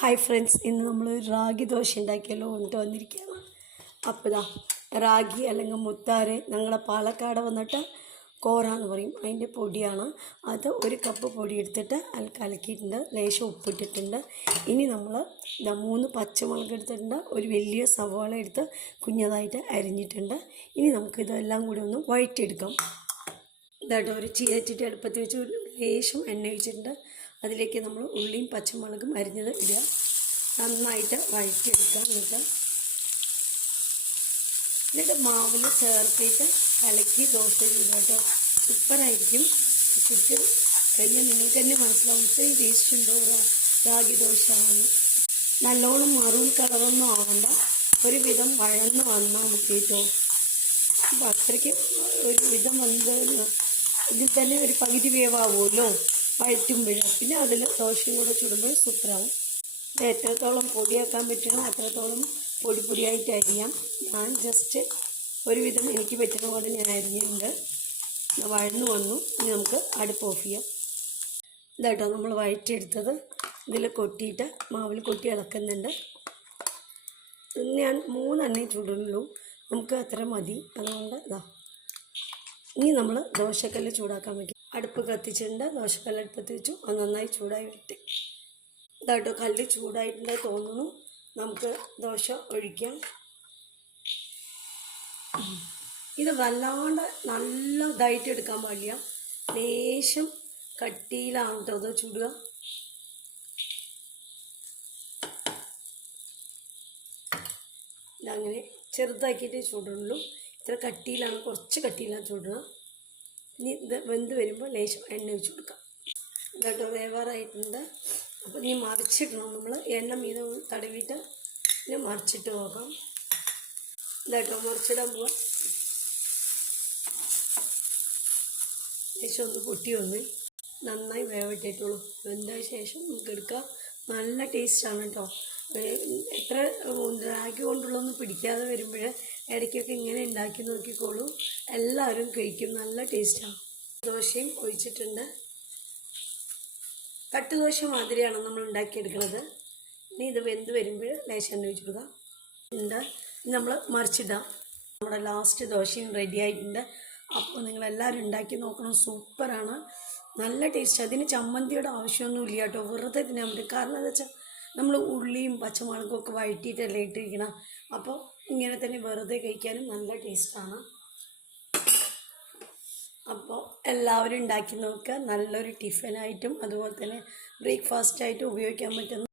Hi friends, ഇന്ന് നമ്മൾ റാഗി ദോശ ഉണ്ടാക്കിയല്ലോ എന്നിട്ട് വന്നിരിക്കുകയാണ്. അപ്പോൾ ഇതാ റാഗി അല്ലെങ്കിൽ മുത്താറ് ഞങ്ങളെ പാലക്കാട് വന്നിട്ട് കോറ എന്ന് പറയും, അതിൻ്റെ പൊടിയാണ്. അത് 1 കപ്പ് പൊടി എടുത്തിട്ട് അതിൽ കലക്കിയിട്ടുണ്ട്, ലേശം ഉപ്പിട്ടിട്ടുണ്ട്. ഇനി നമ്മൾ 3 പച്ചമുളക് എടുത്തിട്ടുണ്ട്, ഒരു വലിയ സവാള എടുത്ത് കുഞ്ഞതായിട്ട് അരിഞ്ഞിട്ടുണ്ട്. ഇനി നമുക്കിതെല്ലാം കൂടി ഒന്ന് വഴറ്റിയെടുക്കാം. ഇതായിട്ട് ഒരു ചീരച്ചിട്ട് അടുപ്പത്ത് വെച്ച് ലേശം എണ്ണ ഒഴിച്ചിട്ടുണ്ട്. അതിലേക്ക് നമ്മൾ ഉള്ളിയും പച്ചമുളകും അരിഞ്ഞത് ഇടുക, നന്നായിട്ട് വഴറ്റിയെടുക്കുക. എന്നിട്ട് മാവിൽ ചേർത്തിട്ട് കലക്കി ദോശ ചൂടുക കേട്ടോ. സൂപ്പറായിരിക്കും. ചുറ്റ് കഴിഞ്ഞാൽ നിങ്ങൾക്ക് തന്നെ മനസ്സിലാവും ഇത്രയും ടേസ്റ്റ് ഉണ്ടോ റാഗി ദോശ ആണ്. നല്ലോണം മറൂൺ കളറൊന്നും ആവണ്ട, ഒരു വിധം വഴന്ന് വന്നാൽ നമുക്ക് കേട്ടോ. അപ്പോൾ അത്രയ്ക്ക് ഒരു വിധം വന്ന് ഇതിൽ തന്നെ ഒരു പകുതി വേവാവുമല്ലോ വഴറ്റുമ്പോഴും. പിന്നെ അതിൽ ദോശയും കൂടെ ചുടുമ്പോൾ സൂപ്പറാവും. ഇത് എത്രത്തോളം പൊടിയാക്കാൻ പറ്റണോ അത്രത്തോളം പൊടിയായിട്ട് അരിയാം. ഞാൻ ജസ്റ്റ് ഒരുവിധം എനിക്ക് പറ്റുന്ന പോലെ ഞാൻ അരിഞ്ഞിട്ടുണ്ട്. വഴന്നു വന്നു. ഇനി നമുക്ക് അടുപ്പ് ഓഫ് ചെയ്യാം. ഇതാട്ടോ നമ്മൾ വഴറ്റിയെടുത്തത് ഇതിൽ കൊട്ടിയിട്ട് മാവിൽ കൊട്ടി ഇളക്കുന്നുണ്ട്. ഞാൻ 3 എണ്ണ ചൂടുള്ളൂ, നമുക്ക് അത്ര മതി. അതുകൊണ്ട് ഇതാ ഇനി നമ്മൾ ദോശക്കല്ല് ചൂടാക്കാൻ വയ്ക്കും. അടുപ്പ് കത്തിച്ചിട്ടുണ്ട്, ദോശക്കല്ല് അടുപ്പത്ത് വെച്ചു. അത് നന്നായി ചൂടായി വരട്ടെ. ഇതാട്ടോ കല്ല് ചൂടായിട്ടുണ്ടെന്ന് തോന്നുന്നു. നമുക്ക് ദോശ ഒഴിക്കാം. ഇത് വല്ലാണ്ട് നല്ല ഇതായിട്ട് എടുക്കാൻ പാടില്ല, ലേശം കട്ടിയിലാണ് കേട്ടോ അത് ചൂടുക. ഇതങ്ങനെ ചെറുതാക്കിയിട്ട് ചൂടുള്ളൂ. ഇത്ര കട്ടിയിലാണ്, കുറച്ച് കട്ടിയിലാണ് ചൂടുക. ഇനി ഇത് വെന്ത് വരുമ്പോൾ ലേശം എണ്ണ ഒഴിച്ച് കൊടുക്കാം. ഇതാട്ടോ വേവാറായിട്ടുണ്ട്. അപ്പോൾ ഇനി മറിച്ചിടണം. നമ്മൾ എണ്ണ മീതെ തടവിയിട്ട് ഇനി മറിച്ചിട്ട് നോക്കാം. ഇതാട്ടോ മറിച്ചിടാൻ പോവാം. ലേശം ഒന്ന് പൊട്ടി വന്ന് നന്നായി വേവിട്ടിട്ടുള്ളൂ. വെന്തതിന് ശേഷം നമുക്ക് എടുക്കാം. നല്ല ടേസ്റ്റാണ് കേട്ടോ. എത്ര റാഗി കൊണ്ടുള്ളൊന്നും പിടിക്കാതെ വരുമ്പോൾ ഇടയ്ക്കൊക്കെ ഇങ്ങനെ ഉണ്ടാക്കി നോക്കിക്കോളൂ, എല്ലാവരും കഴിക്കും. നല്ല ടേസ്റ്റാണ്. ദോശയും ഒഴിച്ചിട്ടുണ്ട്. തട്ടുദോശ മാതിരിയാണ് നമ്മൾ ഉണ്ടാക്കിയെടുക്കുന്നത്. ഇനി ഇത് വെന്ത് വരുമ്പോൾ ലേശം എണ്ണ ഒഴിച്ച് കൊടുക്കാം. നമ്മൾ മറിച്ചിടാം. നമ്മുടെ ലാസ്റ്റ് ദോശയും റെഡി ആയിട്ടുണ്ട്. അപ്പോൾ നിങ്ങളെല്ലാവരും ഉണ്ടാക്കി നോക്കണം, സൂപ്പറാണ്, നല്ല ടേസ്റ്റ്. അതിന് ചമ്മന്തിയുടെ ആവശ്യമൊന്നും ഇല്ല കേട്ടോ, വെറുതെ തിന്നാൻ പറ്റും. കാരണം എന്താ വെച്ചാൽ നമ്മൾ ഉള്ളിയും പച്ചമുളകും ഒക്കെ വഴറ്റിയിട്ടല്ലേ ഇട്ടിരിക്കണം. അപ്പോൾ ഇങ്ങനെ തന്നെ വെറുതെ കഴിക്കാനും നല്ല ടേസ്റ്റാണ്. അപ്പോൾ എല്ലാവരും ഉണ്ടാക്കി നോക്കുക. നല്ലൊരു ടിഫിനായിട്ടും അതുപോലെ തന്നെ ബ്രേക്ക്ഫാസ്റ്റായിട്ടും ഉപയോഗിക്കാൻ പറ്റുന്ന